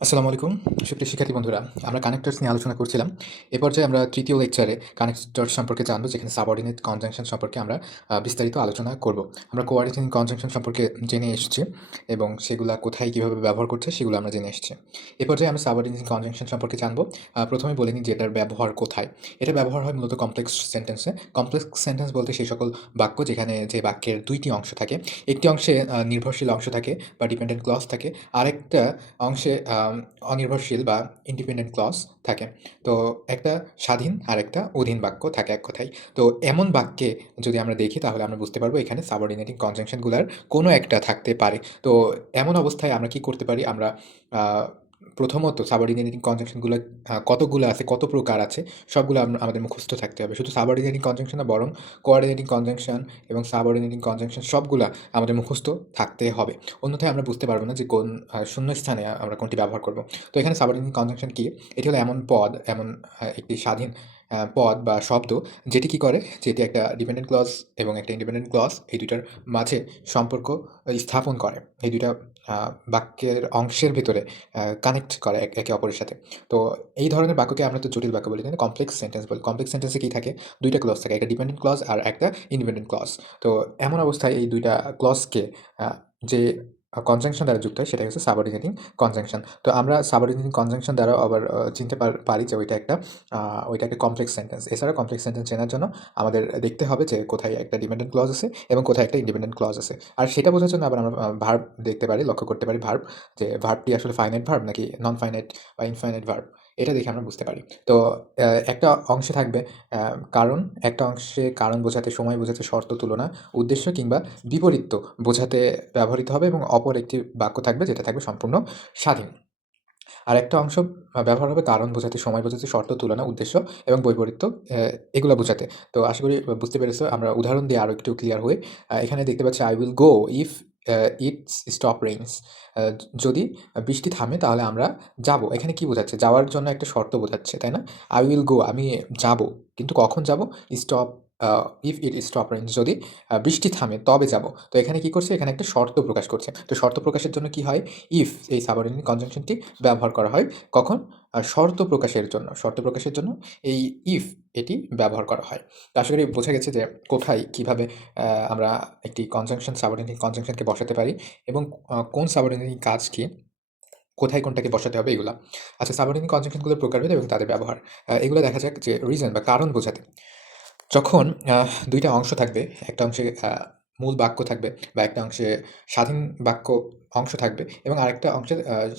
আসসালামু আলাইকুম সুপ্রিয় শিক্ষার্থী বন্ধুরা, আমরা কানেক্টরস নিয়ে আলোচনা করছিলাম। এ পর্যায়ে আমরা তৃতীয় লেকচারে কানেক্টর সম্পর্কে জানবো, যেখানে সাবঅর্ডিনেট কনজাংশন সম্পর্কে আমরা বিস্তারিত আলোচনা করব। আমরা কোঅর্ডিনেটিং কনজাংশন সম্পর্কে জেনে এসেছি এবং সেগুলা কোথায় কীভাবে ব্যবহার করছে সেগুলো আমরা জেনে এসেছি। এ পর্যায়ে আমরা সাবঅর্ডিনেটিং কনজাংশন সম্পর্কে জানবো। প্রথমে বলে নিই যে এটার ব্যবহার কোথায়। এটা ব্যবহার হয় মূলত কমপ্লেক্স সেন্টেন্সে। কমপ্লেক্স সেন্টেন্স বলতে সেই সকল বাক্য যেখানে যে বাক্যের দুইটি অংশ থাকে। একটি অংশে নির্ভরশীল অংশ থাকে বা ডিপেন্ডেন্ট ক্লজ থাকে, আরেকটা অংশে অনির্ভরশীল বা ইন্ডিপেন্ডেন্ট ক্লজ থাকে। তো একটা স্বাধীন আর একটা অধীন বাক্য থাকে এক কথায়। তো এমন বাক্যে যদি আমরা দেখি তাহলে আমরা বুঝতে পারবো এখানে সাবঅর্ডিনেটিং কনজাংশনগুলার কোনো একটা থাকতে পারে। তো এমন অবস্থায় আমরা কি করতে পারি? আমরা প্রথমত সাবঅর্ডিনেটিং কনজাংশনগুলো কতগুলো আছে, কত প্রকার আছে, সবগুলো আমাদের মুখস্থ থাকতে হবে। শুধু সাবঅর্ডিনেটিং কনজাংশন না, বরং কোঅর্ডিনেটিং কনজাংশন এবং সাবঅর্ডিনেটিং কনজাংশন সবগুলা আমাদের মুখস্থ থাকতে হবে। অন্যথায় আমরা বুঝতে পারবো না যে কোন শূন্যস্থানে আমরা কোনটি ব্যবহার করব। তো এখানে সাবঅর্ডিনেটিং কনজাংশন কি? এটি হলো এমন পদ, এমন একটি স্বাধীন পদ বা শব্দ যেটি কি করে, যেটি একটা ডিপেন্ডেন্ট ক্লজ এবং একটা ইন্ডিপেন্ডেন্ট ক্লজ এই দুইটার মাঝে সম্পর্ক স্থাপন করে। এই দুইটা বাক্যের অংশের ভেতরে কানেক্ট করে একে অপরের সাথে। তো এই ধরনের বাক্যকে আমরা তো জটিল বাক্য বলি, তাই না? কমপ্লেক্স সেন্টেন্স বলি। কমপ্লেক্স সেন্টেন্সে কি থাকে? ২ টা ক্লজ থাকে। একটা ডিপেন্ডেন্ট ক্লজ আর একটা ইন্ডিপেন্ডেন্ট ক্লজ। তো এমন অবস্থায় এই ২ টা ক্লজকে যে কনজাংশন দ্বারা যুক্ত হয় সেটাই হচ্ছে সাবঅর্ডিনেটিং কনজাংশন। তো আমরা সাবঅর্ডিনেটিং কনজাংশন দ্বারা আবার চিনতে পারি যে ওইটা একটা কমপ্লেক্স সেন্টেন্স। এছাড়া কমপ্লেক্স সেন্টেন্স চেনার জন্য আমাদের দেখতে হবে যে কোথায় একটা ডিপেন্ডেন্ট ক্লজ আছে এবং কোথায় একটা ইন্ডিপেন্ডেন্ট ক্লজ আছে। আর সেটা বোঝার জন্য আবার আমরা ভার্ব দেখতে পারি, লক্ষ্য করতে পারি ভার্ব, যে ভার্বটি আসলে ফাইনাইট ভার্ব নাকি নন ফাইনাইট বা ইনফাইনাইট ভার্ব। এটা দেখে আমরা বুঝতে পারি। তো একটা অংশে থাকবে কারণ, একটা অংশে কারণ বোঝাতে, সময় বোঝাতে, শর্ত, তুলনা, উদ্দেশ্য কিংবা বিপরীত বোঝাতে ব্যবহৃত হবে এবং অপর একটি বাক্য থাকবে যেটা থাকবে সম্পূর্ণ স্বাধীন। আরেকটা অংশ ব্যবহার হবে কারণ বোঝাতে, সময় বোঝাতে, শর্ত, তুলনা, উদ্দেশ্য এবং বৈপরীত্য এগুলা বোঝাতে। তো আশা করি বুঝতে পেরেছো। আমরা উদাহরণ দিয়ে আরো একটু ক্লিয়ার হই। এখানে দেখতে পাচ্ছি I will go if it stop rains. যদি বৃষ্টি থামে তাহলে আমরা যাবো। এখানে কি বোঝাচ্ছে? যাওয়ার জন্য একটা শর্ত বোঝাচ্ছে, তাই না? I will go, আমি যাবো। কিন্তু কখন যাবো? Stop if it stop rains, যদি বৃষ্টি থামে তবে যাবো। তো এখানে কি করছে? এখানে একটা শর্ত প্রকাশ করছে। তো শর্ত প্রকাশের জন্য কি হয়? if, এই সাবঅর্ডিনেট কনজাংশনটি ব্যবহার করা হয়। কখন? শর্ত প্রকাশের জন্য। শর্ত প্রকাশের জন্য এই if এটি ব্যবহার করা হয়। তো আশা করি বোঝা গেছে যে কোথায় কিভাবে আমরা একটি কনজাংশন, সাবঅর্ডিনেট কনজাংশনকে বসাতে পারি এবং কোন সাবঅর্ডিনেট কাজ কি, কোথায় কোনটাকে বসাতে হবে এগুলা। আচ্ছা, সাবঅর্ডিনেট কনজাংশনগুলোর প্রকারভেদ এবং তাদের ব্যবহার। এগুলো দেখা যাক যে রিজন বা কারণ বোঝাতে। যখন ২ টা অংশ থাকবে, একটা অংশে মূল বাক্য থাকবে বা একটা অংশে স্বাধীন বাক্য অংশ থাকবে এবং আরেকটা অংশে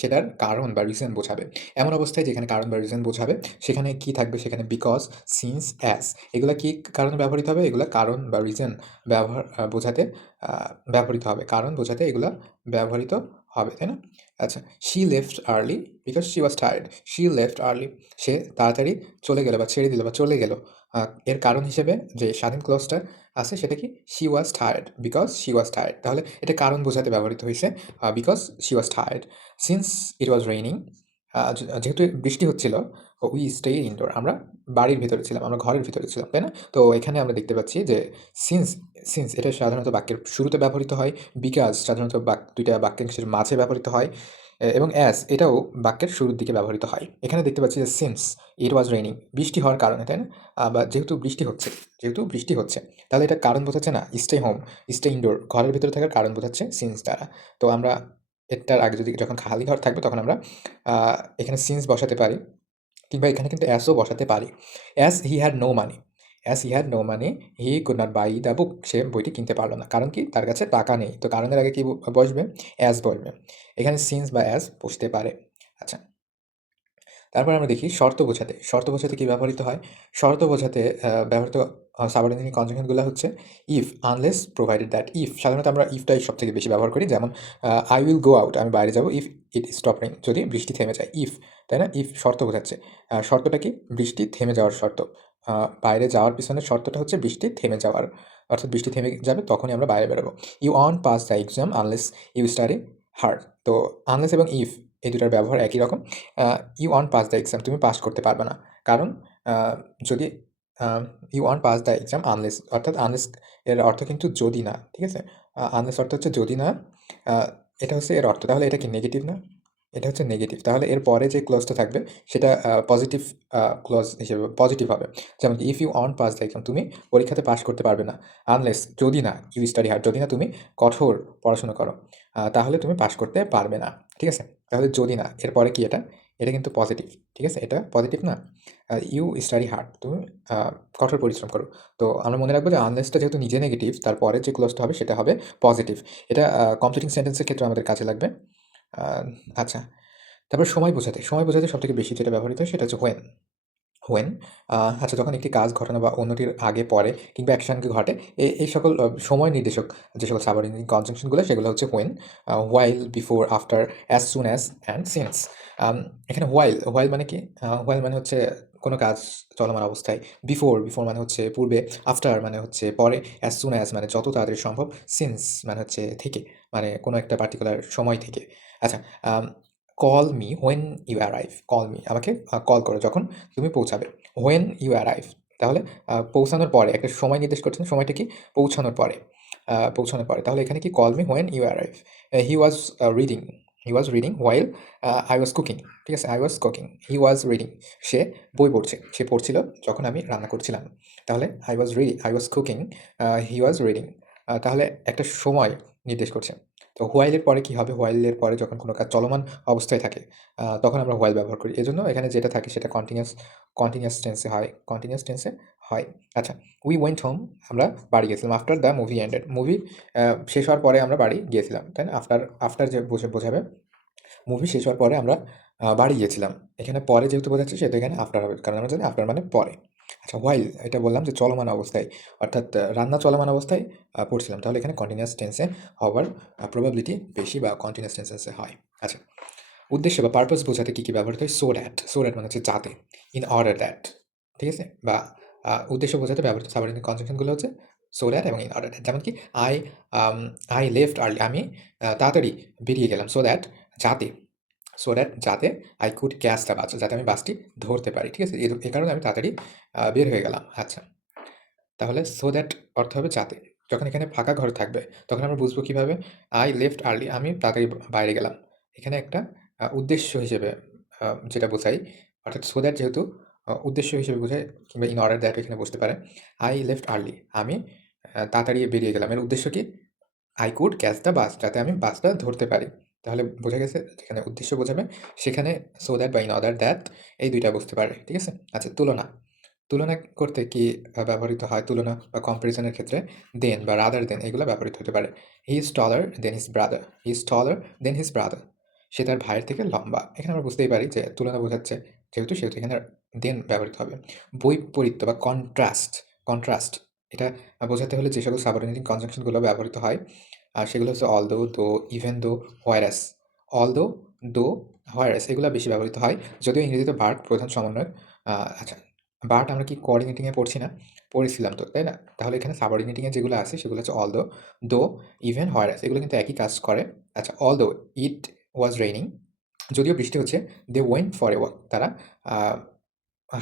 সেটার কারণ বা রিজন বোঝাবে। এমন অবস্থায় যেখানে কারণ বা রিজন বোঝাবে সেখানে কি থাকবে? সেখানে বিকজ, সিন্স, অ্যাজ। এগুলা কি কারণে ব্যবহৃত হবে? এগুলা কারণ বা রিজন বোঝাতে আ ব্যবহৃত হবে। কারণ বোঝাতে এগুলা ব্যবহৃত হবে, তাই না? আচ্ছা, she left early because she was tired. She left early. সে তাড়াতাড়ি চলে গেল বা ছেড়ে দিল বা চলে গেল। আ এর কারণ হিসেবে যে স্বাধীন ক্লজটা আছে সেটা কি? she was tired, because she was tired. তাহলে এটা কারণ বোঝাতে ব্যবহৃত হইছে because she was tired. Since it was raining, যেহেতু বৃষ্টি হচ্ছিল, we stayed indoor. আমরা বাড়ির ভিতরে ছিলাম, আমরা ঘরের ভিতরে ছিলাম, তাই না? তো এখানে আমরা দেখতে পাচ্ছি যে since since এটা সাধারণত বাক্যের শুরুতে ব্যবহৃত হয়, because সাধারণত ২ টা বাক্যাংশের মাঝে ব্যবহৃত হয় এবং as এটাও বাক্যের শুরুর দিকে ব্যবহৃত হয়। এখানে দেখতে পাচ্ছি যে since it was raining, বৃষ্টি হওয়ার কারণে, তাই না? বা যেহেতু বৃষ্টি হচ্ছে, তাহলে এটা কারণ বোঝাচ্ছে না? stay home, stay indoor, ঘরের ভিতরে থাকার কারণ বোঝাচ্ছে since দ্বারা। তো আমরা এটার আগে যখন খালি ঘর থাকবে তখন আমরা আ এখানে since বসাতে পারি কিংবা এখানে কিন্তু as ও বসাতে পারি। as he had no money, as he had no money, he could not buy the book. সে বইটি কিনতে পারল না। কারণ কি? তার কাছে টাকা নেই। তো কারণের আগে কি বসবে? as বসবে। এখানে since বা as বসতে পারে। আচ্ছা। তারপর আমরা দেখি শর্ত বোঝাতে। শর্ত বোঝাতে কি ব্যবহৃত হয়? শর্ত বোঝাতে ব্যবহৃত সাবঅর্ডিনেট কনজাংশনগুলো হচ্ছে if, unless, provided that. if সাধারণত আমরা if টাই সবথেকে বেশি ব্যবহার করি। যেমন I will go out, আমি বাইরে যাবো if it stop rain, যদি বৃষ্টি থেমে যায়। if, তাই না? if শর্ত বোঝাচ্ছে। শর্তটা কি? বৃষ্টি থেমে যাওয়ার শর্ত। বাইরে যাওয়ার পিছনের শর্তটা হচ্ছে বৃষ্টি থেমে যাওয়ার। অর্থাৎ বৃষ্টি থেমে যাবে তখনই আমরা বাইরে বেরোবো। You won't pass the exam unless you study hard. তো unless এবং if এই দুটার ব্যবহার একই রকম। You want pass the exam, তুমি পাস করতে পারবে না। কারণ যদি you want pass the exam unless, অর্থাৎ আনলেস এর অর্থ কিন্তু যদি না, ঠিক আছে? আনলেস অর্থ হচ্ছে যদি না, এটা হচ্ছে এর অর্থ। তাহলে এটা কি নেগেটিভ না? এটা হচ্ছে নেগেটিভ। তাহলে এর পরে যে ক্লজটা থাকবে সেটা পজিটিভ ক্লজ হিসেবে পজিটিভ হবে। যেমন কি if you won't pass like তুমি পরীক্ষাতে পাস করতে পারবে না। আনলেস যদি না ইউ স্টাডি হার্ড, যদি না তুমি কঠোর পড়াশোনা করো তাহলে তুমি পাস করতে পারবে না। ঠিক আছে? তাহলে যদি না এরপরে কি এটা? এটা কিন্তু পজিটিভ। ঠিক আছে? এটা পজিটিভ না? ইউ স্টাডি হার্ড, তুমি কঠোর পরিশ্রম করো। তো আমরা মনে রাখবো যে আনলেসটা যেহেতু নিজে নেগেটিভ, তারপরে যে ক্লজটা হবে সেটা হবে পজিটিভ। এটা কমপ্লিটিং সেন্টেন্সের ক্ষেত্রে আমাদের কাজে লাগবে। আ আচ্ছা। তারপর সময় বোঝাতে সবথেকে বেশি যেটা ব্যবহৃত হয় সেটা হচ্ছে when। when আচ্ছা, যখন একটি কাজ, ঘটনা বা অন্যটির আগে, পরে কিংবা একসঙ্গে ঘটে, এই সকল সময় নির্দেশক যে সকল সাবঅর্ডিনেট কনজাংশনগুলো সেগুলো হচ্ছে when, while, before, after, as soon as and since। এখানে while মানে কি? while মানে হচ্ছে কোনো কাজ চলমান অবস্থায়, before মানে হচ্ছে পূর্বে, after মানে হচ্ছে পরে, as soon as মানে যত তাড়াতাড়ি সম্ভব, since মানে হচ্ছে থেকে, মানে কোনো একটা পার্টিকুলার সময় থেকে। আচ্ছা, um call me when you arrive, call me আমাকে কল করো যখন তুমি পৌঁছাবে। হোয়েন ইউ অ্যারাইভ তাহলে পৌঁছানোর পরে একটা সময় নির্দেশ করছেন, সময়টা কি? পৌঁছানোর পরে। পৌঁছানোর পরে তাহলে এখানে কি call me when you arrive. He was reading, he was reading while I was cooking. ঠিক আছে? I was cooking, he was reading, সে বই পড়ছে, সে পড়ছিল যখন আমি রান্না করছিলাম। তাহলে I was cooking, he was reading. তাহলে একটা সময় নির্দেশ করছে। তো হোয়াইল এর পরে কি হবে? হোয়াইল এর পরে যখন কোনো কাজ চলমান অবস্থায় থাকে তখন আমরা হোয়াইল ব্যবহার করি। এজন্য এখানে যেটা থাকে সেটা কন্টিনিউয়াস টেন্সে হয়, কন্টিনিউয়াস টেন্সে হয়। আচ্ছা, উই ওয়েন্ট হোম, আমরা বাড়ি গেছিলাম। After the movie ended, movie শেষ হওয়ার পরে আমরা বাড়ি গিয়েছিলাম, তাই না? আফটার যে বোঝাবে মুভি শেষ হওয়ার পরে আমরা বাড়ি গিয়েছিলাম। এখানে পরে যেহেতু বোঝাচ্ছে সেহেতু এখানে আফটার হবে। কারণ আমরা জানি আফটার মানে পরে। আচ্ছা, হোয়াইল এটা বললাম যে চলমান অবস্থায়, অর্থাৎ রান্না চলমান অবস্থায় পড়ছিলাম। তাহলে এখানে কন্টিনিউয়াস টেন্সে হওয়ার প্রবাবিলিটি বেশি বা কন্টিনিউয়াস টেন্সে হয়। আচ্ছা, উদ্দেশ্য বা পারপাস বোঝাতে কি ব্যবহৃত হয়? সো দ্যাট মানে হচ্ছে যাতে, ইন অর্ডার দ্যাট। ঠিক আছে? বা উদ্দেশ্য বোঝাতে ব্যবহৃত সাবঅর্ডিনেট কনজাংশনগুলো হচ্ছে সো দ্যাট এবং ইন অর্ডার দ্যাট। যেমন কি আই আই লেফট আর্লি, আমি তাড়াতাড়ি বেরিয়ে গেলাম। যাতে যাতে I could catch the bus, যাতে আমি বাসটি ধরতে পারি। ঠিক আছে? এ কারণে আমি তাড়াতাড়ি বের হয়ে গেলাম। আচ্ছা, তাহলে সো দ্যাট অর্থ হবে যাতে। যখন এখানে ফাঁকা ঘর থাকবে তখন আমরা বুঝবো কিভাবে? আই লেফট আর্লি, আমি তাড়াতাড়ি বাইরে গেলাম। এখানে একটা উদ্দেশ্য হিসেবে যেটা বোঝাই, অর্থাৎ সো দ্যাট যেহেতু উদ্দেশ্য হিসেবে বোঝায়, কিংবা ইন অর্ডার দ্যাট এখানে বসতে পারে। আই লেফট আর্লি, আমি তাড়াতাড়ি বেরিয়ে গেলাম। এর উদ্দেশ্য কি? I could catch the bus, যাতে আমি বাসটা ধরতে পারি। তাহলে বোঝা গেছে যেখানে উদ্দেশ্য বোঝাবে সেখানে সো দ্যাট বা ইন অর্ডার দ্যাট এই ২ টা বসতে পারে। ঠিক আছে? আচ্ছা, তুলনা করতে কি ব্যবহৃত হয়? তুলনা বা কম্প্যারিজনের ক্ষেত্রে দেন বা রাদার দেন এগুলো ব্যবহৃত হতে পারে। He is taller than his brother, he is taller than his brother. সে তার ভাইয়ের থেকে লম্বা। এখানে আমরা বুঝতেই পারি যে তুলনা বোঝাচ্ছে সেহেতু এখানে দেন ব্যবহৃত হবে। বৈপরীত্য বা কন্ট্রাস্ট এটা বোঝাতে হলে যে সকল সাবঅর্ডিনেটিং কনজাংশনগুলো ব্যবহৃত হয় সেগুলো হচ্ছে অলদো, দো, ইভেন দো, হোয়ারাস। অলদো, দো, হোয়ারাস এগুলা বেশি ব্যবহৃত হয়। যদিও ইংরেজিতে ভার্ব প্রধান সমন্বয়ক। আচ্ছা, বাট আমরা কি কোঅর্ডিনেটিং এ পড়ছি না? পড়েছিলাম তো, তাই না? তাহলে এখানে সাবঅর্ডিনেটিং এ যেগুলো আছে সেগুলো হচ্ছে অলদো, দো, ইভেন, হোয়ারাস এগুলো কিন্তু একই কাজ করে। আচ্ছা, অলদো ইট ওয়াজ রেইনিং, যদিও বৃষ্টি হচ্ছে, they went for a walk, তারা আ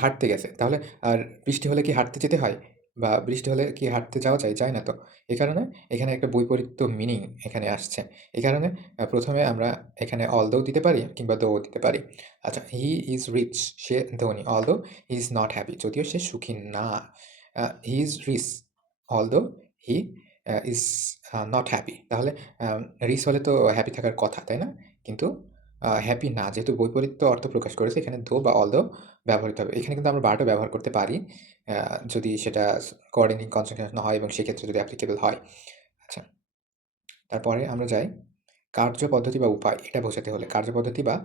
হাঁটতে গেছে। তাহলে আর বৃষ্টি হলে কি হাঁটতে যেতে হয়? বা বৃষ্টি হলে কি হাঁটতে যাওয়া যায়? যায় না তো। এ কারণে এখানে একটা বৈপরীত্য মিনিং এখানে আসছে। এ কারণে ১ম এ আমরা এখানে অলদো দিতে পারি কিংবা দো দিতে পারি। আচ্ছা, হি ইজ রিচ, সে ধনী। Although he is not happy, যদিও সে সুখী না। He is rich although he is not happy. তাহলে রিচ হলে তো হ্যাপি থাকার কথা, তাই না? কিন্তু হ্যাপি না। যেহেতু বৈপরীত্য অর্থ প্রকাশ করেছে এখানে দো বা অলদো ব্যবহৃত হবে। এখানে কিন্তু আমরা বারটা ব্যবহার করতে পারি আ যদি সেটা কোঅর্ডিনেটিং কনজাংশন হয় এবং সেক্ষেত্রে যদি অ্যাপ্লিকেবল হয়। আচ্ছা, তারপরে আমরা যাই কার্যপদ্ধতি বা উপায়। এটা বোঝাতে হলে কার্যপদ্ধতি বা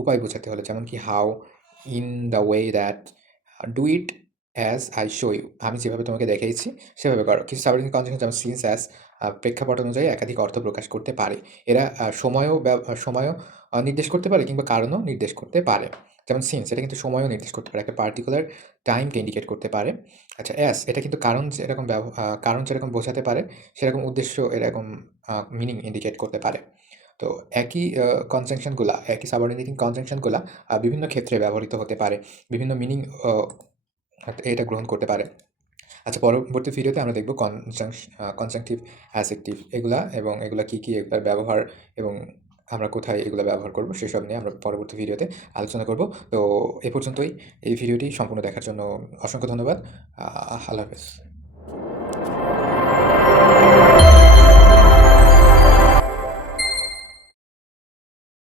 উপায় বোঝাতে হলে যেমন কি how, in the way that, do it as I show you, আমি যেভাবে তোমাকে দেখিয়েছি সেভাবে করো। কিছু সাবঅর্ডিনেট কনজাংশন যেমন সিন্স, অ্যাজ প্রেক্ষাপট অনুযায়ী একাধিক অর্থ প্রকাশ করতে পারে। এরা সময়ও নির্দেশ করতে পারে কিংবা কারণও নির্দেশ করতে পারে। যেমন সিন্স এটা কিন্তু সময়ও নির্দেশ করতে পারে। একটা পার্টিকুলার টাইমকে ইন্ডিকেট করতে পারে। আচ্ছা, অ্যাজ এটা কিন্তু কারণ যেরকম বোঝাতে পারে সেরকম উদ্দেশ্য এরকম মিনিং ইন্ডিকেট করতে পারে। তো একই সাবঅর্ডিনেটিং কনজাংশনগুলা বিভিন্ন ক্ষেত্রে ব্যবহৃত হতে পারে। বিভিন্ন মিনিং অ এটা গ্রহণ করতে পারে। আচ্ছা, পরবর্তী ভিডিওতে আমরা দেখব কনজাংটিভ, অ্যাডজেক্টিভ এগুলা এবং এগুলা কী, এগুলার ব্যবহার এবং আমরা কোথায় এগুলো ব্যবহার করব সেসব নিয়ে আমরা পরবর্তী ভিডিওতে আলোচনা করব। তো এ পর্যন্তই। এই ভিডিওটি সম্পূর্ণ দেখার জন্য অসংখ্য ধন্যবাদ। আল্লাহ হাফেজ।